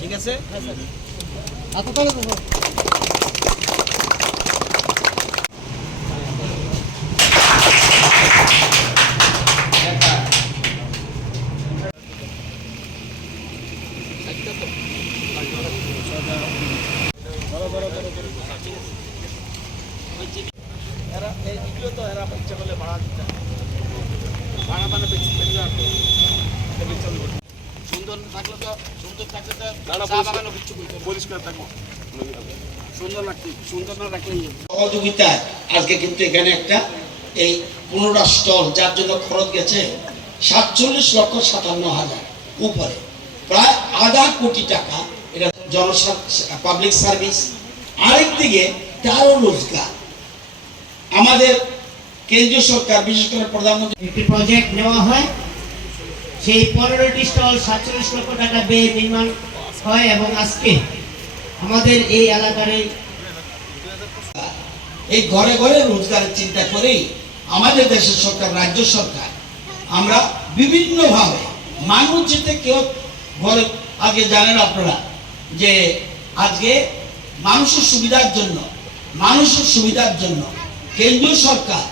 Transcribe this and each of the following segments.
ঠিক আছে? এরা, এই এগুলো তো এরা ইচ্ছা করলে ভাড়া দিতে ভাড়া মানে বেশি বেশি রাখতে হবে। এটা বেশি চলবে না। সুন্দর থাকলে তো সুন্দর থাকলে তো চা বাগানও কিচ্ছু পরিষ্কার থাকব। সুন্দর রাখতে সুন্দর না রাখলেই সহযোগিতায় আজকে কিন্তু এখানে একটা এই পনেরোটা স্টল যার জন্য খরচ গেছে সাতচল্লিশ লক্ষ সাতান্ন হাজার উপরে। প্রায় আধা কোটি টাকা। এটা পাবলিক সার্ভিস আরেক দিকে তারও রোজগার। আমাদের কেন্দ্রীয় সরকার বিশেষ করে প্রধানমন্ত্রী একটি প্রজেক্ট নেওয়া হয়। সেই পনেরোটি স্টল সাতচল্লিশ লক্ষ টাকা ব্যয়ে নির্মাণ হয় এবং আজকে আমাদের এই এলাকার এই ঘরে ঘরে রোজগারের চিন্তা করেই আমাদের দেশের সরকার, রাজ্য সরকার, আমরা বিভিন্নভাবে মানুষ যেতে কেউ ঘরে, আগে জানেন আপনারা যে আজকে মানুষের সুবিধার জন্য, মানুষের সুবিধার জন্য কেন্দ্রীয় সরকার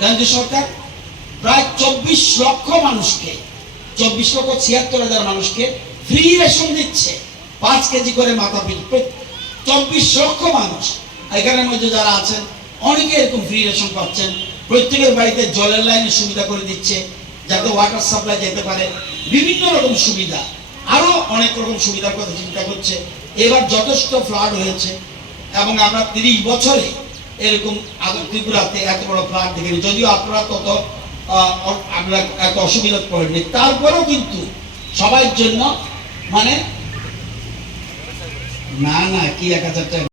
কেন্দ্রীয় সরকার প্রায় চব্বিশ লক্ষ মানুষকে চব্বিশ লক্ষ ছিয়াত্তর হাজার মানুষকে ফ্রি রেশন দিচ্ছে। পাঁচ কেজি করে মাথা পিছু চব্বিশ লক্ষ মানুষ। এখানের মধ্যে যারা আছেন, অনেকে এরকম ফ্রি রেশন পাচ্ছেন। প্রত্যেকের বাড়িতে জলের লাইনের সুবিধা করে দিচ্ছে, যাতে ওয়াটার সাপ্লাই যেতে পারে। বিভিন্ন রকম সুবিধা। আরও অনেক রকম সুবিধার কথা চিন্তা করছে। এবার যথেষ্ট ফ্লাড হয়েছে এবং আমরা তিরিশ বছরে এরকম আগে ত্রিপুরাতে এত বড় ফ্লাড দেখিনি। যদিও আপনারা তত আমরা এত অসুবিধা পড়েনি তারপরেও কিন্তু সবার জন্য মানে না না কি এক হাজার